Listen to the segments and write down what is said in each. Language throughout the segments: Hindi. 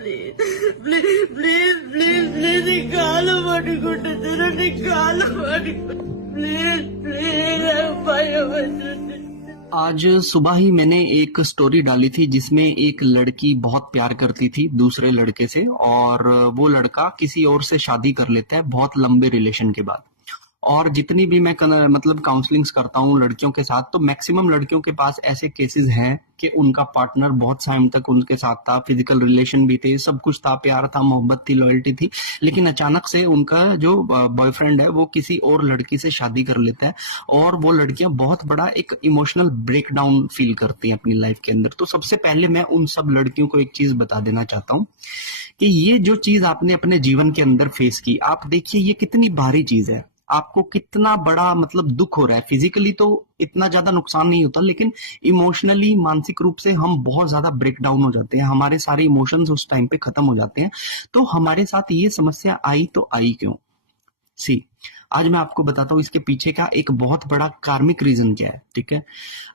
Please please please please please निकालो मणिकुंड तेरा, निकालो मणिकुंड प्लीज प्लीज भाई। आज सुबह ही मैंने एक स्टोरी डाली थी जिसमें एक लड़की बहुत प्यार करती थी दूसरे लड़के से, और वो लड़का किसी और से शादी कर लेता है बहुत लंबे रिलेशन के बाद। और जितनी भी मैं मतलब काउंसलिंग्स करता हूँ लड़कियों के साथ, तो मैक्सिमम लड़कियों के पास ऐसे केसेस हैं कि उनका पार्टनर बहुत टाइम तक उनके साथ था, फिजिकल रिलेशन भी थे, सब कुछ था, प्यार था, मोहब्बत थी, लॉयल्टी थी, लेकिन अचानक से उनका जो बॉयफ्रेंड है वो किसी और लड़की से शादी कर लेता है, और वो लड़कियां बहुत बड़ा एक इमोशनल ब्रेकडाउन फील करती हैं अपनी लाइफ के अंदर। तो सबसे पहले मैं उन सब लड़कियों को एक चीज बता देना चाहता हूँ कि ये जो चीज आपने अपने जीवन के अंदर फेस की, आप देखिए ये कितनी भारी चीज है, आपको कितना बड़ा मतलब दुख हो रहा है। फिजिकली तो इतना ज्यादा नुकसान नहीं होता, लेकिन इमोशनली, मानसिक रूप से हम बहुत ज्यादा ब्रेक डाउन हो जाते हैं, हमारे सारे इमोशंस उस टाइम पे खत्म हो जाते हैं। तो हमारे साथ ये समस्या आई तो आई क्यों? सी, आज मैं आपको बताता हूँ इसके पीछे का एक बहुत बड़ा कार्मिक रीजन क्या है। ठीक है,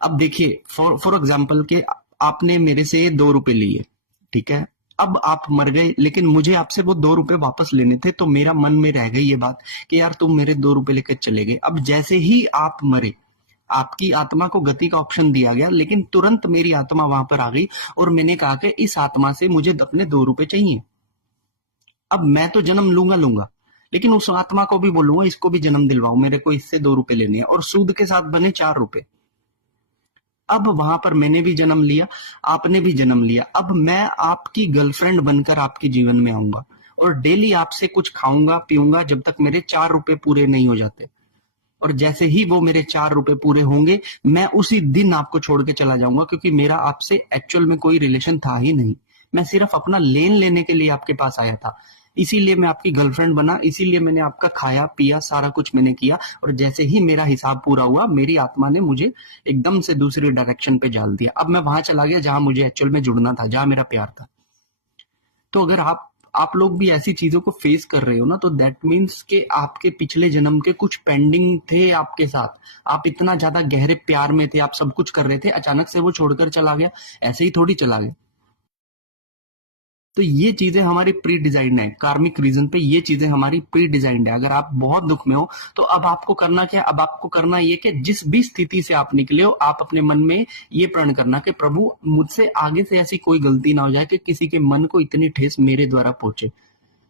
अब देखिए फॉर एग्जाम्पल के आपने मेरे से 2 रुपए लिए, ठीक है, अब आप मर गए, लेकिन मुझे आपसे वो 2 रुपए वापस लेने थे, तो मेरा मन में रह गई ये बात कि यार तुम मेरे 2 रुपए लेकर चले गए। अब जैसे ही आप मरे, आपकी आत्मा को गति का ऑप्शन दिया गया, लेकिन तुरंत मेरी आत्मा वहां पर आ गई और मैंने कहा कि इस आत्मा से मुझे अपने 2 रुपए चाहिए। अब मैं तो जन्म लूंगा लूंगा, लेकिन उस आत्मा को भी बोलूंगा इसको भी जन्म दिलवाओ, मेरे को इससे 2 रुपए लेने हैं, और सूद के साथ बने 4 रुपए। अब वहां पर मैंने भी जन्म लिया, आपने भी जन्म लिया। अब मैं आपकी गर्लफ्रेंड बनकर आपके जीवन में आऊंगा और डेली आपसे कुछ खाऊंगा पीऊंगा जब तक मेरे 4 रुपए पूरे नहीं हो जाते। और जैसे ही वो मेरे 4 रुपए पूरे होंगे, मैं उसी दिन आपको छोड़ के चला जाऊंगा, क्योंकि मेरा आपसे एक्चुअल में कोई रिलेशन था ही नहीं। मैं सिर्फ अपना लेन लेने के लिए आपके पास आया था, इसीलिए मैं आपकी गर्लफ्रेंड बना, इसीलिए मैंने आपका खाया पिया सारा कुछ मैंने किया। और जैसे ही मेरा हिसाब पूरा हुआ, मेरी आत्मा ने मुझे एकदम से दूसरी डायरेक्शन पे डाल दिया। अब मैं वहां चला गया जहां मुझे एक्चुअल में जुड़ना था, जहां मेरा प्यार था। तो अगर आप लोग भी ऐसी चीजों को फेस कर रहे हो ना, तो दैट मीन्स कि आपके पिछले जन्म के कुछ पेंडिंग थे आपके साथ। आप इतना ज्यादा गहरे प्यार में थे, आप सब कुछ कर रहे थे, अचानक से वो छोड़कर चला गया, ऐसे ही थोड़ी चला गया। तो ये चीजें हमारी प्री डिजाइंड है, कार्मिक रीजन पे ये चीजें हमारी प्री डिजाइंड है। अगर आप बहुत दुख में हो तो अब आपको करना क्या? अब आपको करना ये कि जिस भी स्थिति से आप निकले हो, आप अपने मन में ये प्रण करना कि प्रभु मुझसे आगे से ऐसी कोई गलती ना हो जाए कि किसी के मन को इतनी ठेस मेरे द्वारा पहुंचे।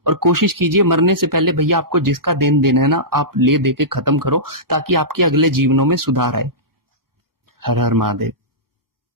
और कोशिश कीजिए मरने से पहले भैया आपको जिसका देन देना है ना, आप ले दे के खत्म करो, ताकि आपके अगले जीवनों में सुधार आए। हर हर महादेव।